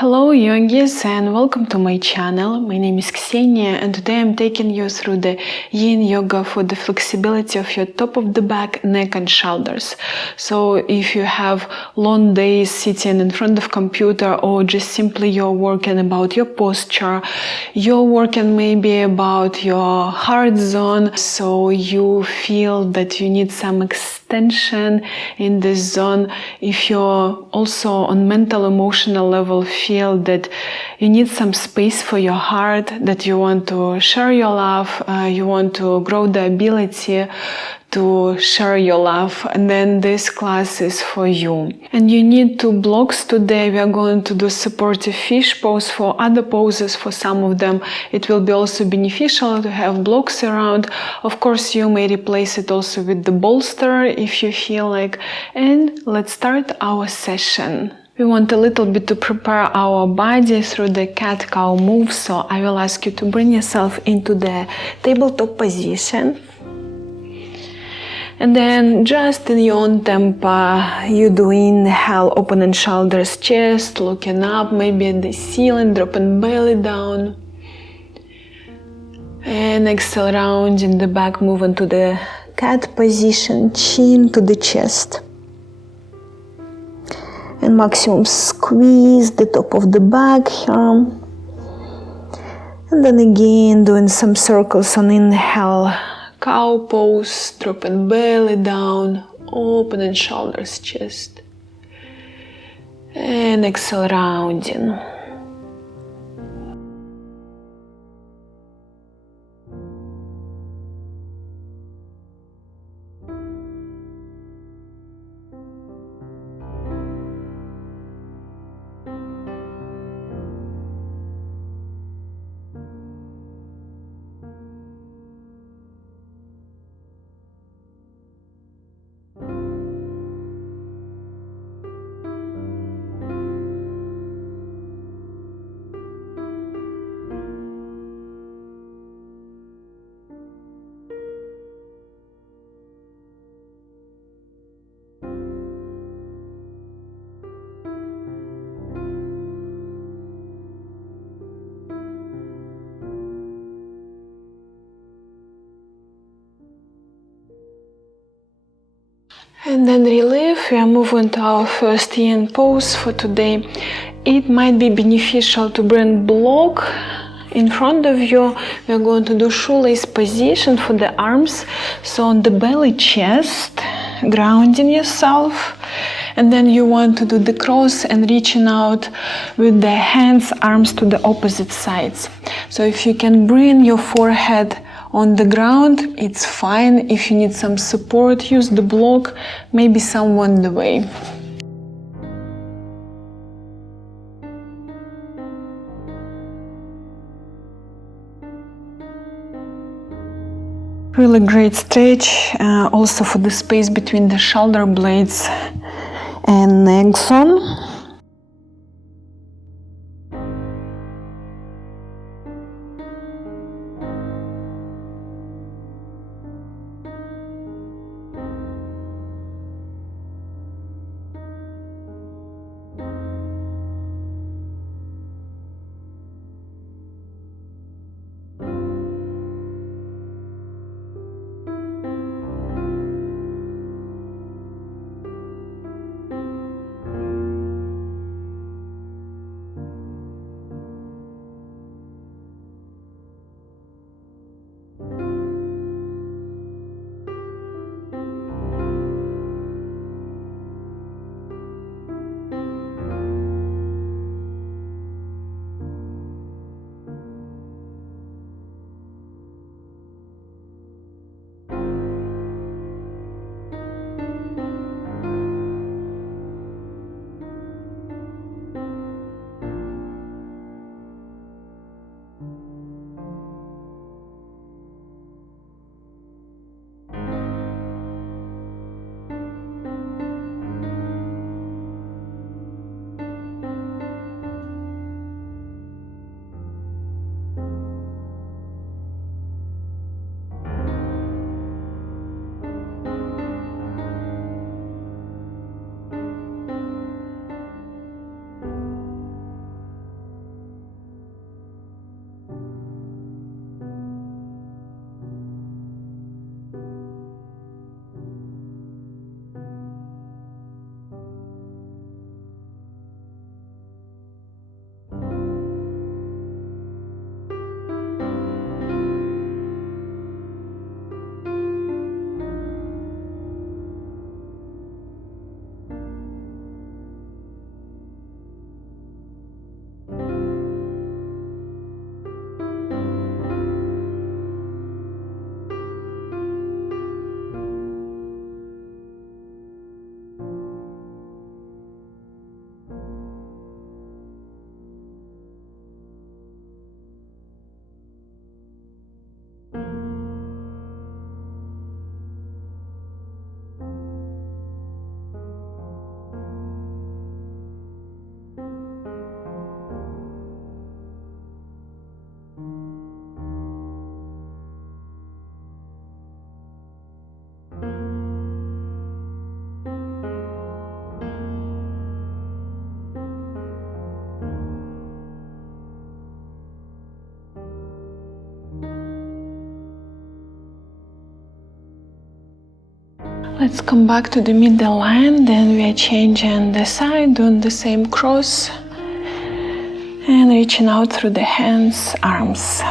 Hello yogis and welcome to my channel. My name is Ksenia and today I'm taking you through the yin yoga for the flexibility of your top of the back, neck and shoulders. So if you have long days sitting in front of computer or just simply you're working about your posture, you're working maybe about your heart zone, so you feel that you need some extension in this zone. If you're also on mental emotional level feel that you need some space for your heart, that you want to share your love, you want to grow the ability to share your love, and then this class is for you. And you need 2 blocks today. We are going to do supportive fish pose. For other poses, for some of them, it will be also beneficial to have blocks around. Of course, you may replace it also with the bolster if you feel like. And let's start our session. We want a little bit to prepare our body through the cat-cow move, so I will ask you to bring yourself into the tabletop position. And then just in your own tempo, you do inhale, opening shoulders, chest, looking up, maybe at the ceiling, dropping belly down. And exhale, rounding the back, moving to the cat position, chin to the chest. And maximum squeeze the top of the back here. And then again, doing some circles on inhale. Cow pose, dropping belly down, opening shoulders, chest. And exhale, rounding. And then relief, we are moving to our first yin pose for today. It might be beneficial to bring block in front of you. We are going to do shoelace position for the arms. So on the belly, chest, grounding yourself. And then you want to do the cross and reaching out with the hands, arms to the opposite sides. So if you can bring your forehead on the ground, it's fine. If you need some support, use the block, maybe someone in the way. Really great stretch, also for the space between the shoulder blades and neck zone. Let's come back to the middle line, then we are changing the side, doing the same cross and reaching out through the hands, arms.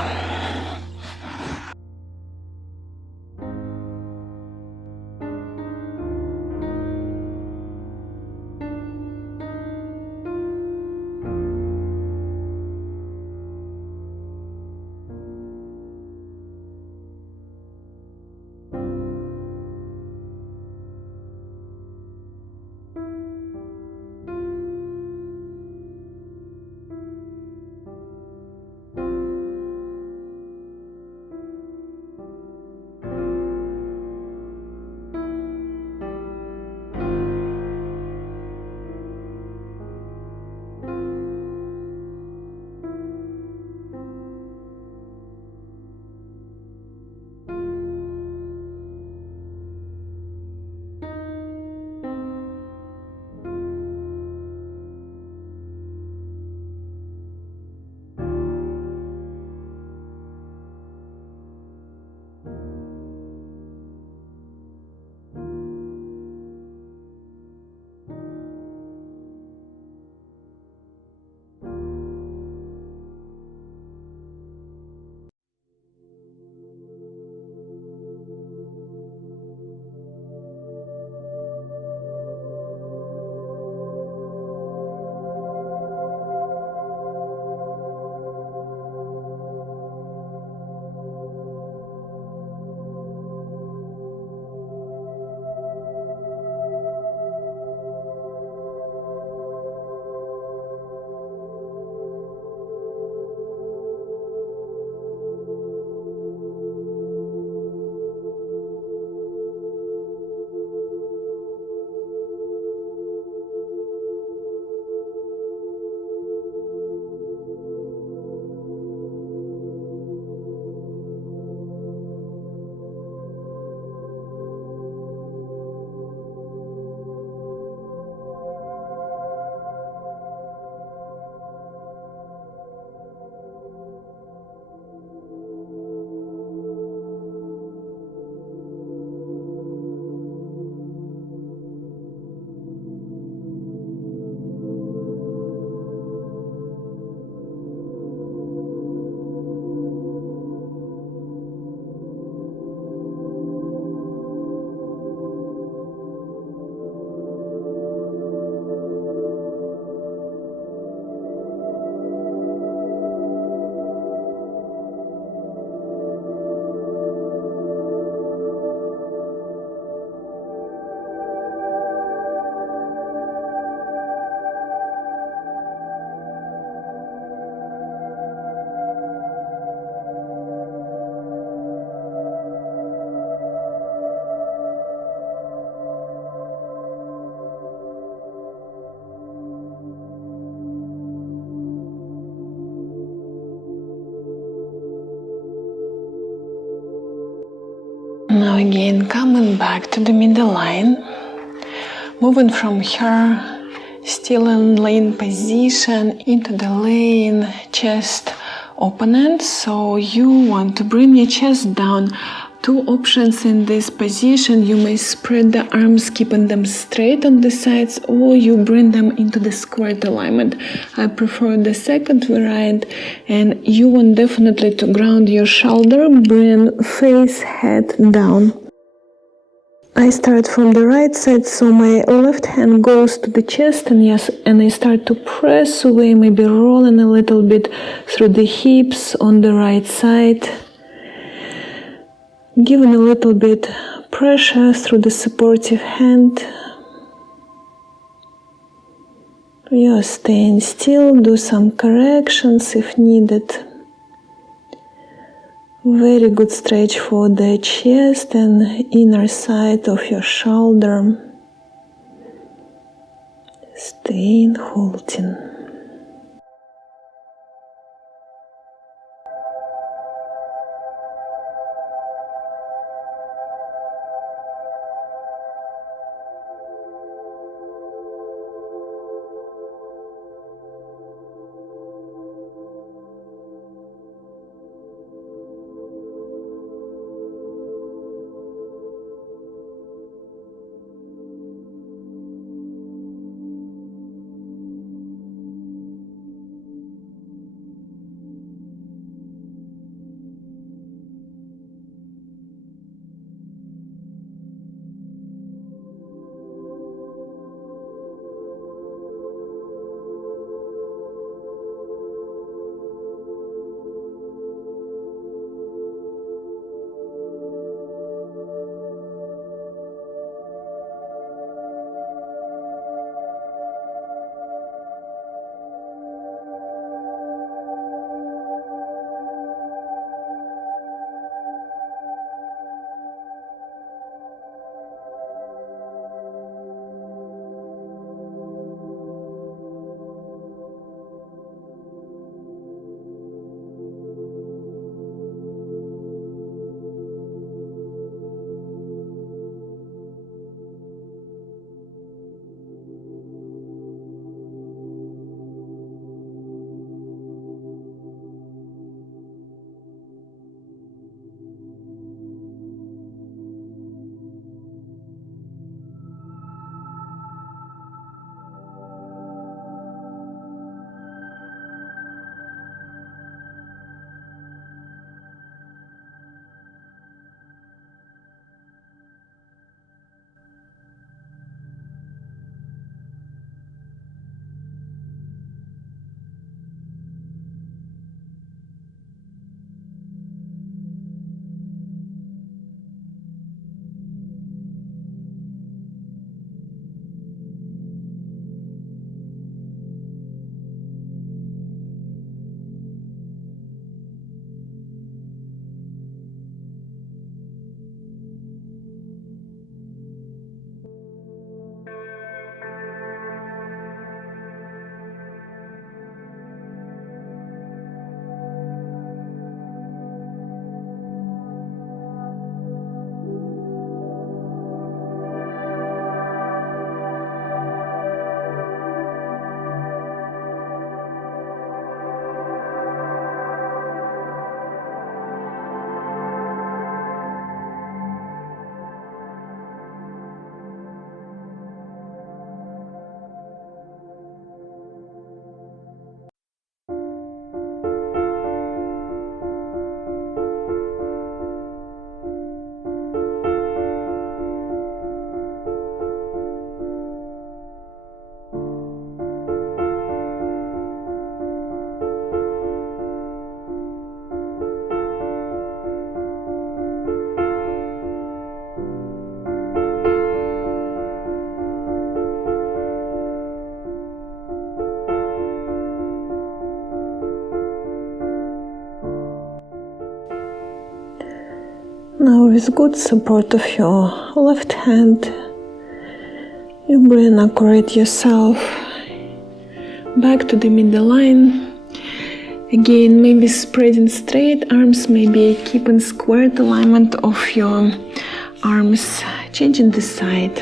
Now again, coming back to the middle line, moving from here, still in laying position, into the laying chest opening. So you want to bring your chest down. Two options in this position: you may spread the arms, keeping them straight on the sides, or you bring them into the squared alignment. I prefer the second variant, and you want definitely to ground your shoulder, bring face, head down. I start from the right side, so my left hand goes to the chest, and yes, and I start to press away, maybe rolling a little bit through the hips on the right side, giving a little bit pressure through the supportive hand. You're staying still, do some corrections if needed. Very good stretch for the chest and inner side of your shoulder. Staying, holding. with good support of your left hand, you bring accurate yourself back to the middle line. Again, maybe spreading straight arms, maybe keeping squared alignment of your arms, changing the side.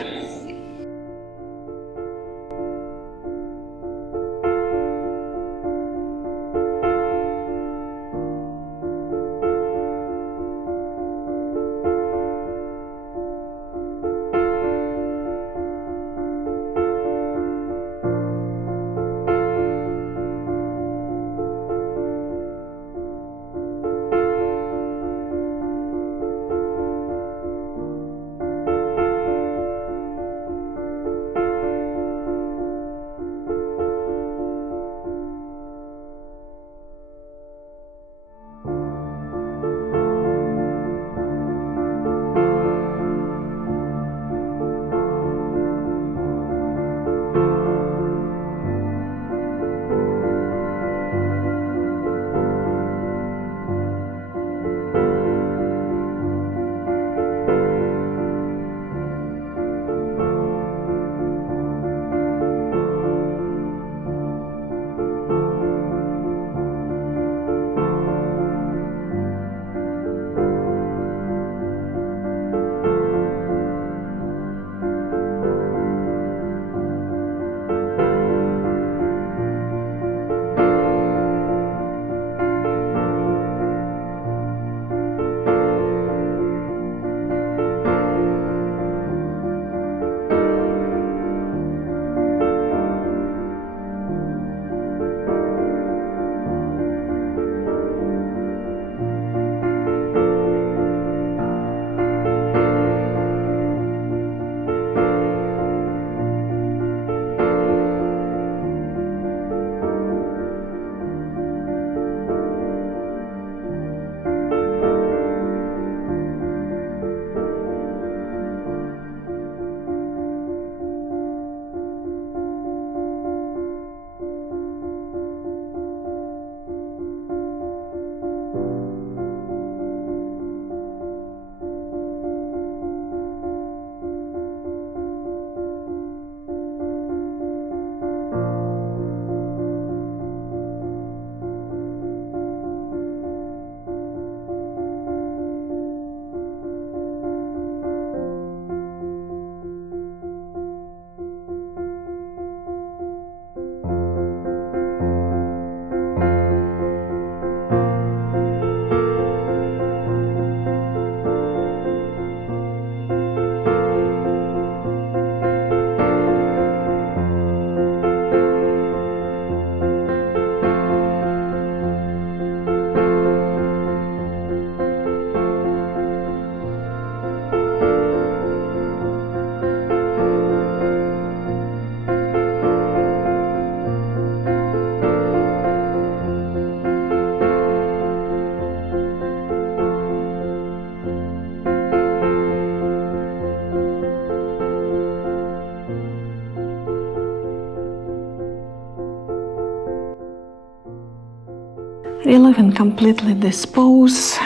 Reliving completely this pose,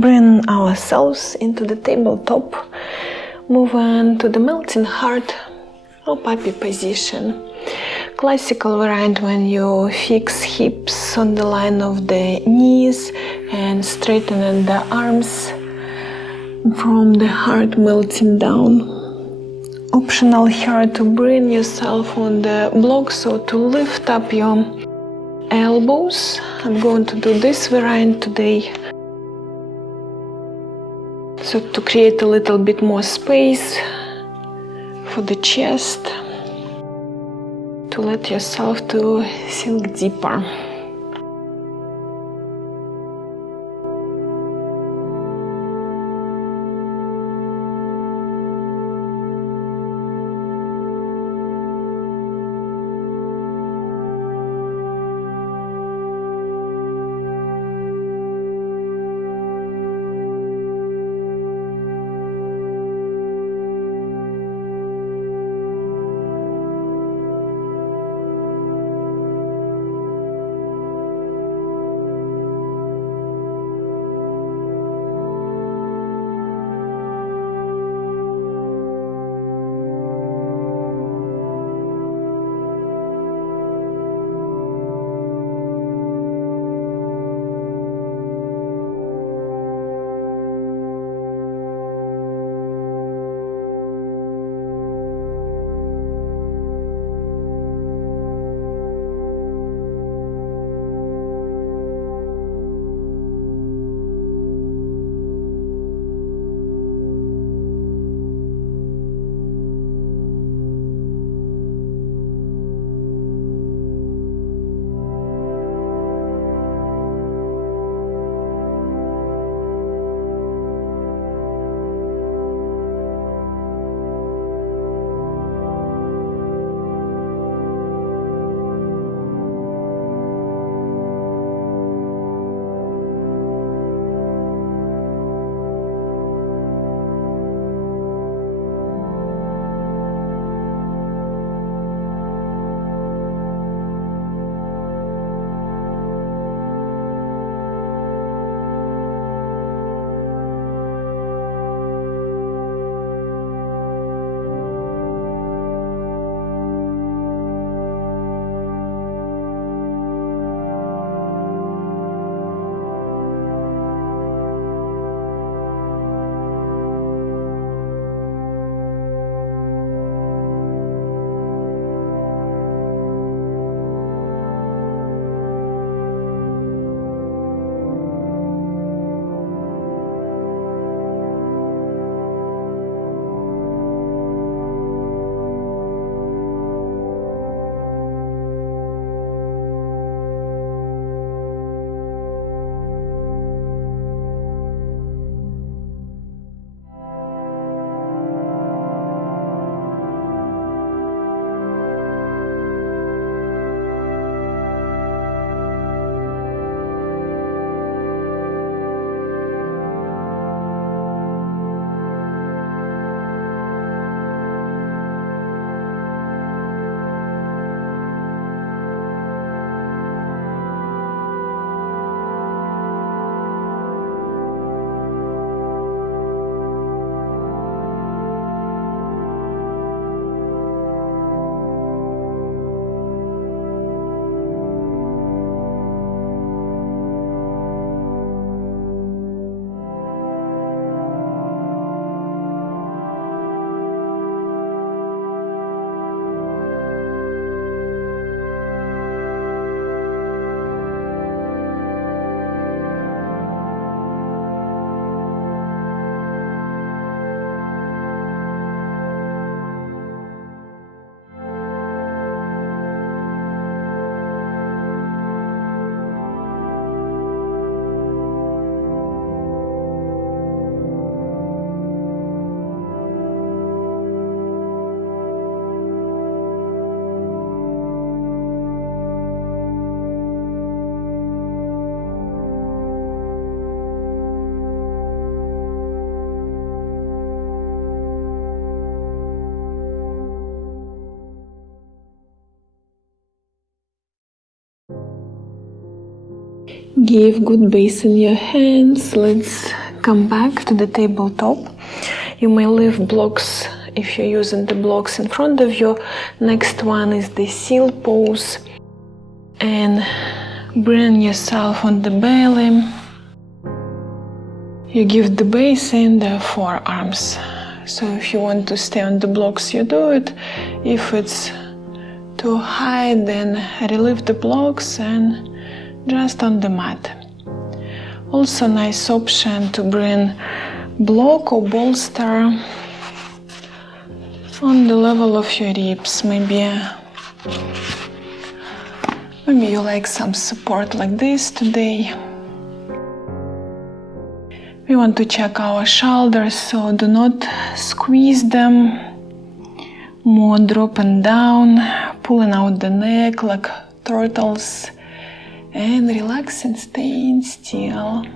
bring ourselves into the tabletop, move on to the melting heart or puppy position. Classical variant when you fix hips on the line of the knees and straighten the arms from the heart melting down. Optional here to bring yourself on the block, so to lift up your elbows. I'm going to do this variant today, so to create a little bit more space for the chest, to let yourself to sink deeper. Give good base in your hands. Let's come back to the tabletop. You may leave blocks if you're using the blocks in front of you. Next one is the seal pose. And bring yourself on the belly. You give the base in the forearms. So if you want to stay on the blocks, you do it. If it's too high, then relieve the blocks and just on the mat. Also nice option to bring block or bolster on the level of your ribs. Maybe you like some support like this today. We want to check our shoulders, so do not squeeze them. More dropping down, pulling out the neck like turtles, and relaxing, staying still.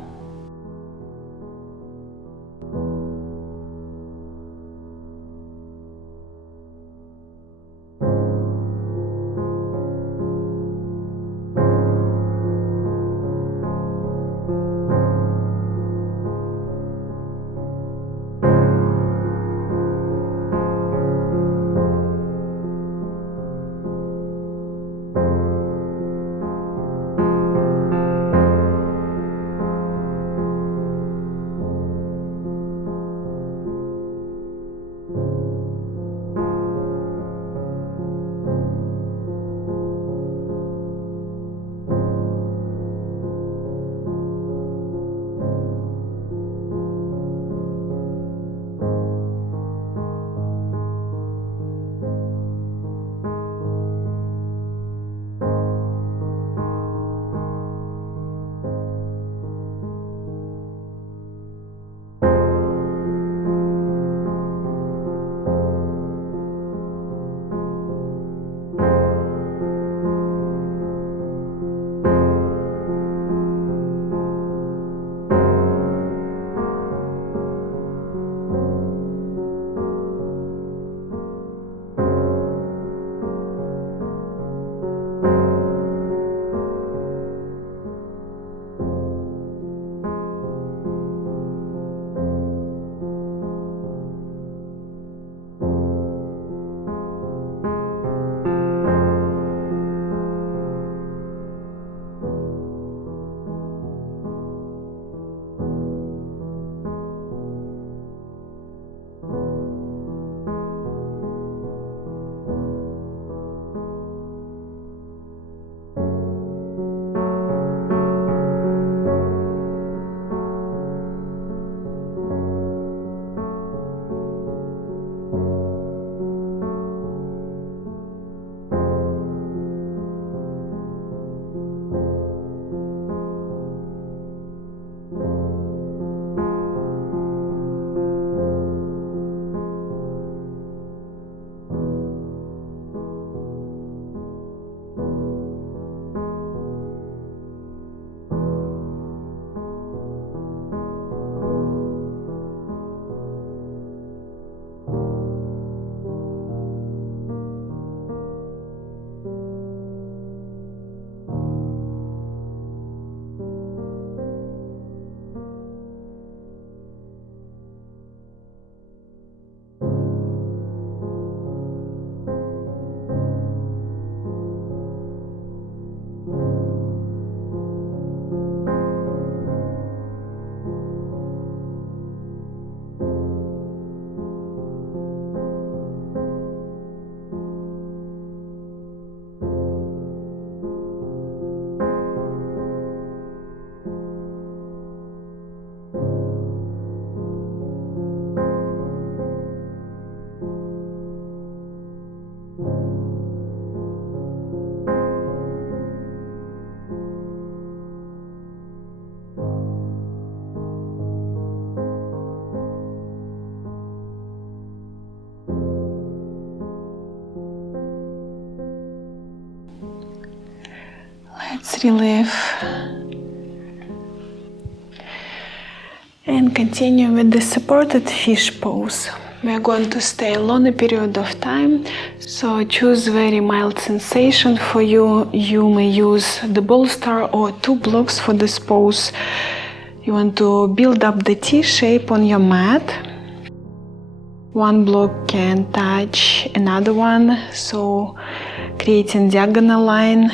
Let's relieve and continue with the supported fish pose. We are going to stay a longer period of time, so choose very mild sensation for you. You may use the bolster or 2 blocks for this pose. You want to build up the T shape on your mat. One block can touch another one, so creating diagonal line.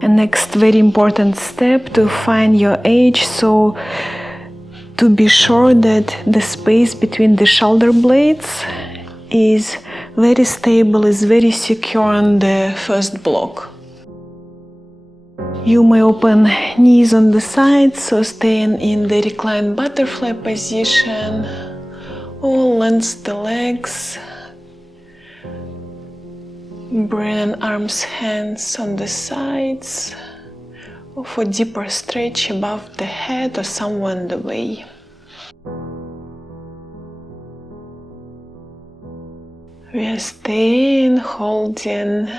And next very important step, to find your edge, so to be sure that the space between the shoulder blades is very stable, is very secure on the first block. You may open knees on the sides, so staying in the reclined butterfly position, or lengthen the legs. Bring arms, hands on the sides, or for deeper stretch above the head or somewhere on the way. We are staying, holding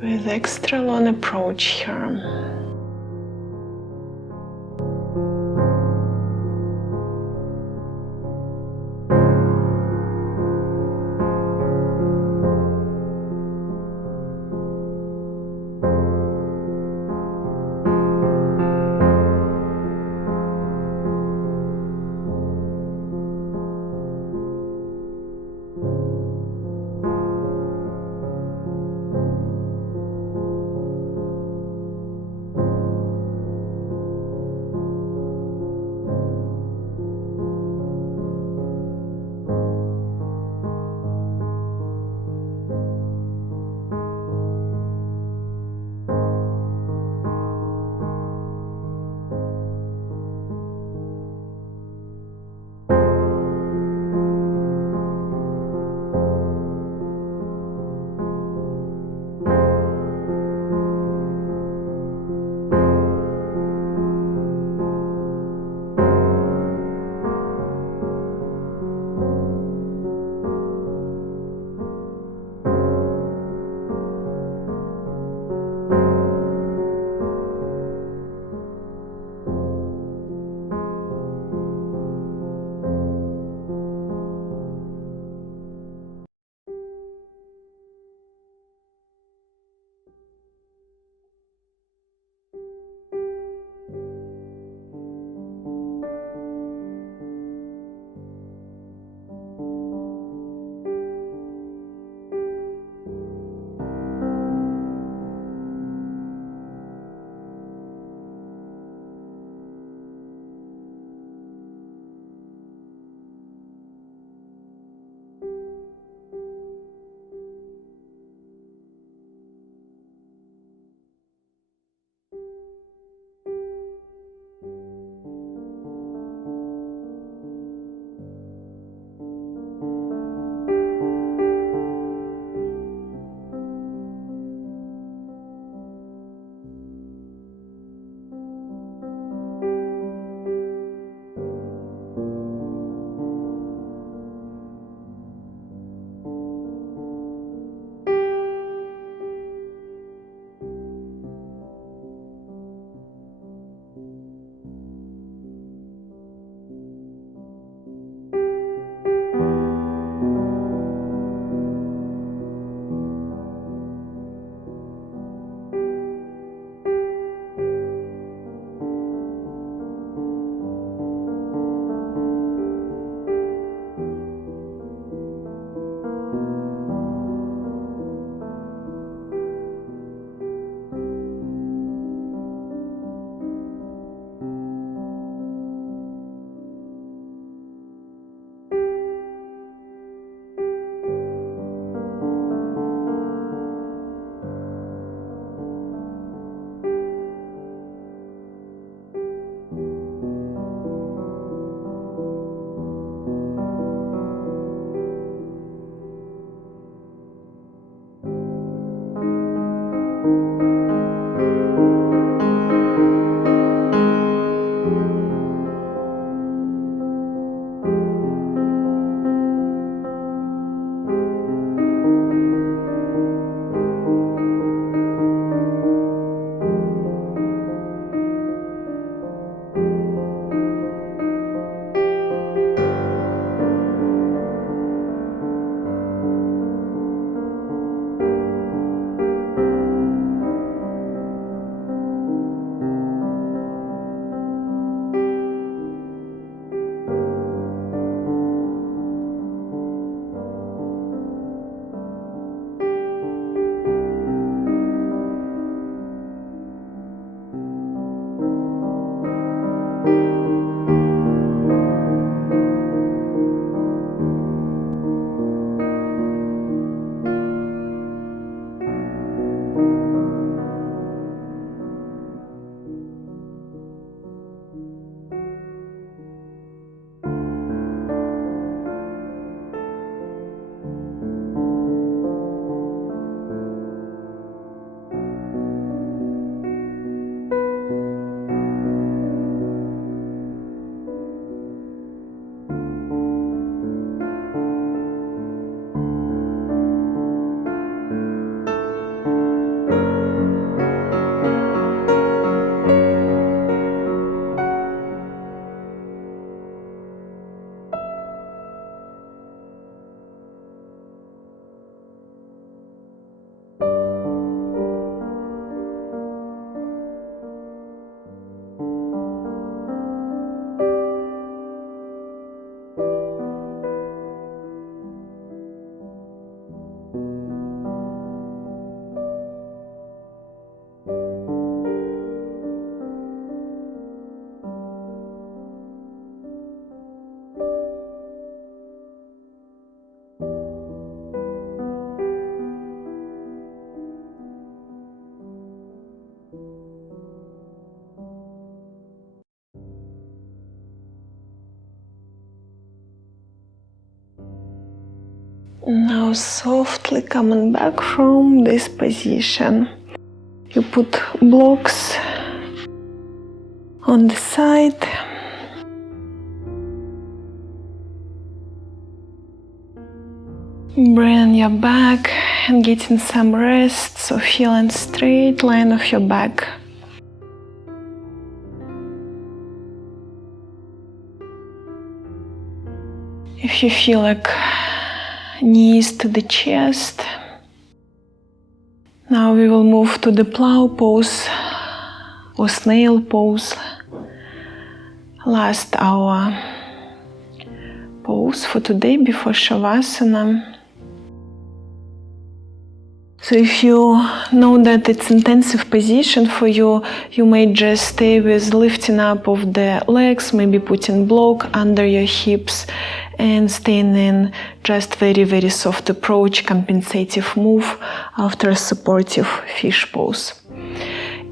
with extra long approach here. Now softly coming back from this position. You put blocks on the side. Bring your back and getting some rest, so feeling straight line of your back. If you feel like knees to the chest, now we will move to the plow pose or snail pose. Last our pose for today before Shavasana. So if you know that it's intensive position for you, you may just stay with lifting up of the legs, maybe putting block under your hips and staying in just very, very soft approach, compensative move after a supportive fish pose.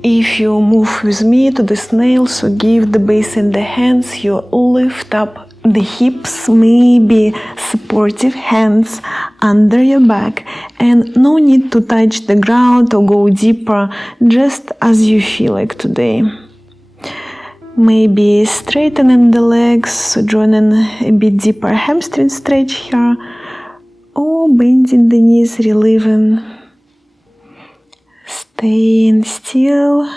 If you move with me to the snail, so give the base in the hands, you lift up the hips, maybe supportive hands under your back, and no need to touch the ground or go deeper, just as you feel like today. Maybe straightening the legs, so joining a bit deeper hamstring stretch here, or bending the knees, relieving, staying still.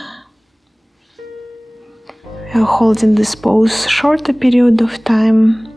We are holding this pose shorter period of time.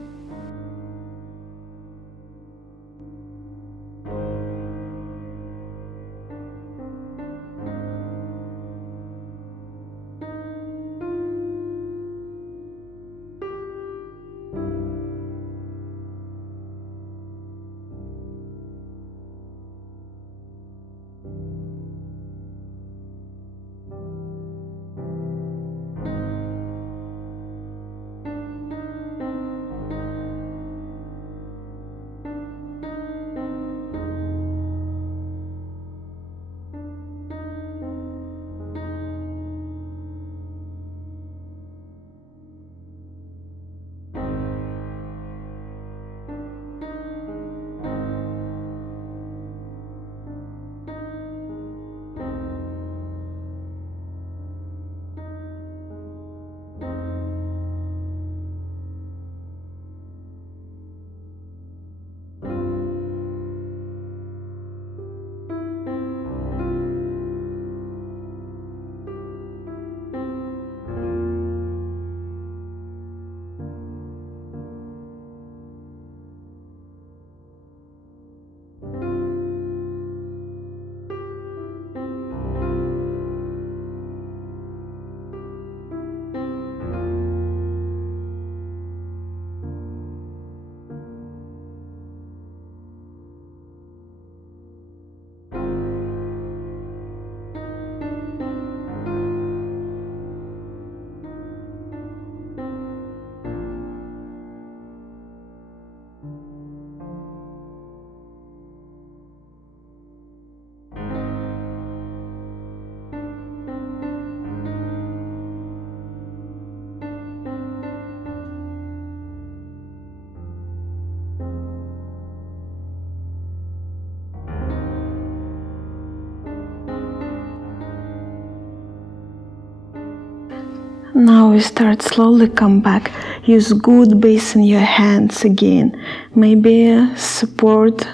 Now we start slowly come back. Use good base in your hands again. Maybe support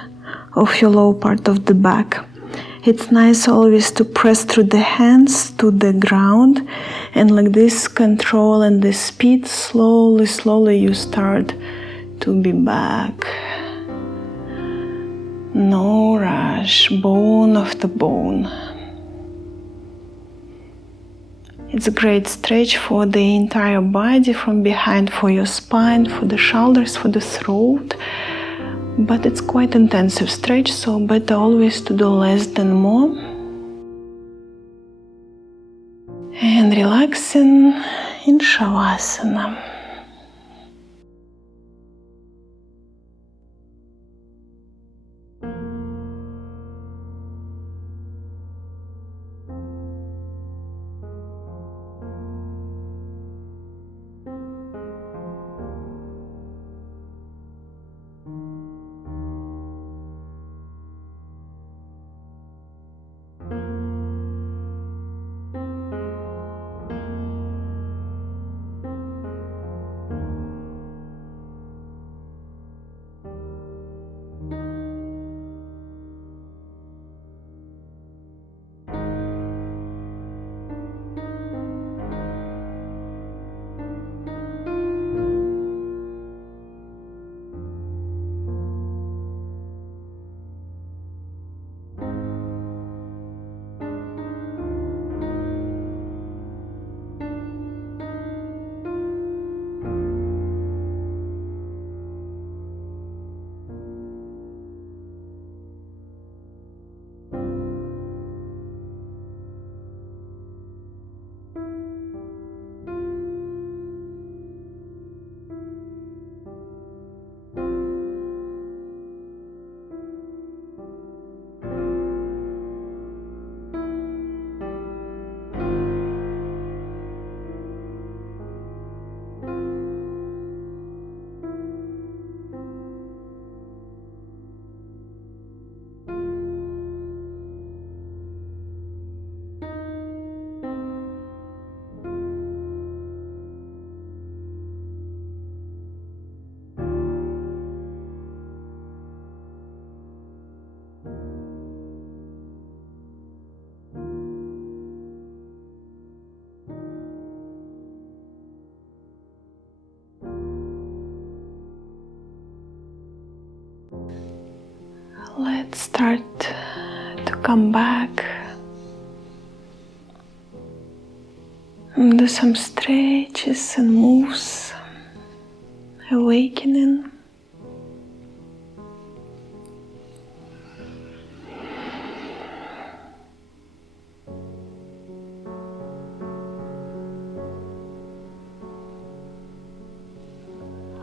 of your low part of the back. It's nice always to press through the hands to the ground, and like this control and the speed, slowly you start to be back. No rush, bone after bone. It's a great stretch for the entire body, from behind for your spine, for the shoulders, for the throat. But it's quite intensive stretch, so better always to do less than more. And relaxing in Shavasana. let's start to come back and do some stretches and moves, awakening.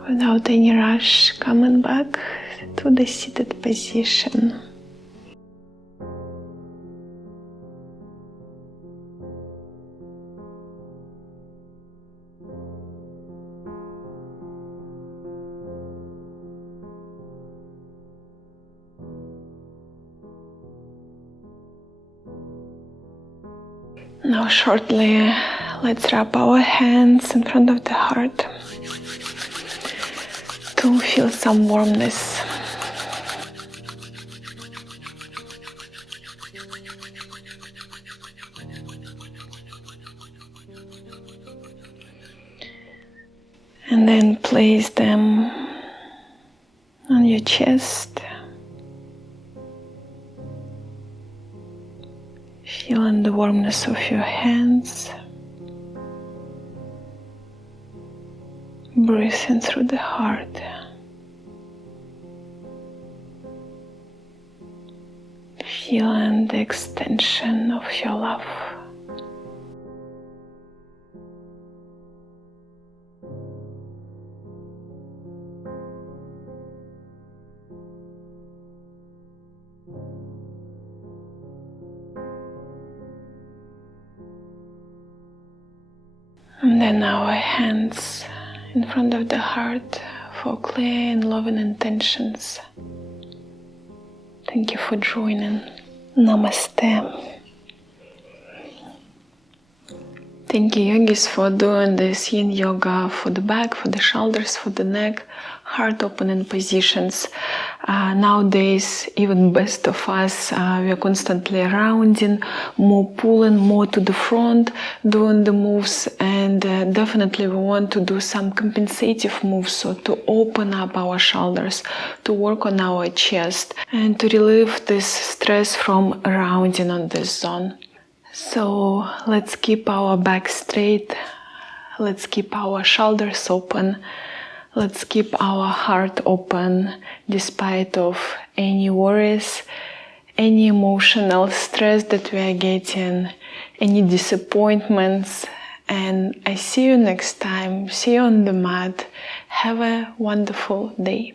Without any rush, coming back to the seated position. Now shortly, let's wrap our hands in front of the heart to feel some warmness. And then place them on your chest, feeling the warmness of your hands. Breathing through the heart. Feeling the extension of your love. And then our hands in front of the heart for clear and loving intentions. Thank you for joining. Namaste. Thank you, yogis, for doing this yin yoga for the back, for the shoulders, for the neck, heart opening positions. Nowadays, even best of us, we are constantly rounding, more pulling, more to the front, doing the moves, and definitely we want to do some compensative moves, so to open up our shoulders, to work on our chest, and to relieve this stress from rounding on this zone. So let's keep our back straight, let's keep our shoulders open, let's keep our heart open despite of any worries, any emotional stress that we are getting, any disappointments. And I see you next time, see you on the mat. Have a wonderful day.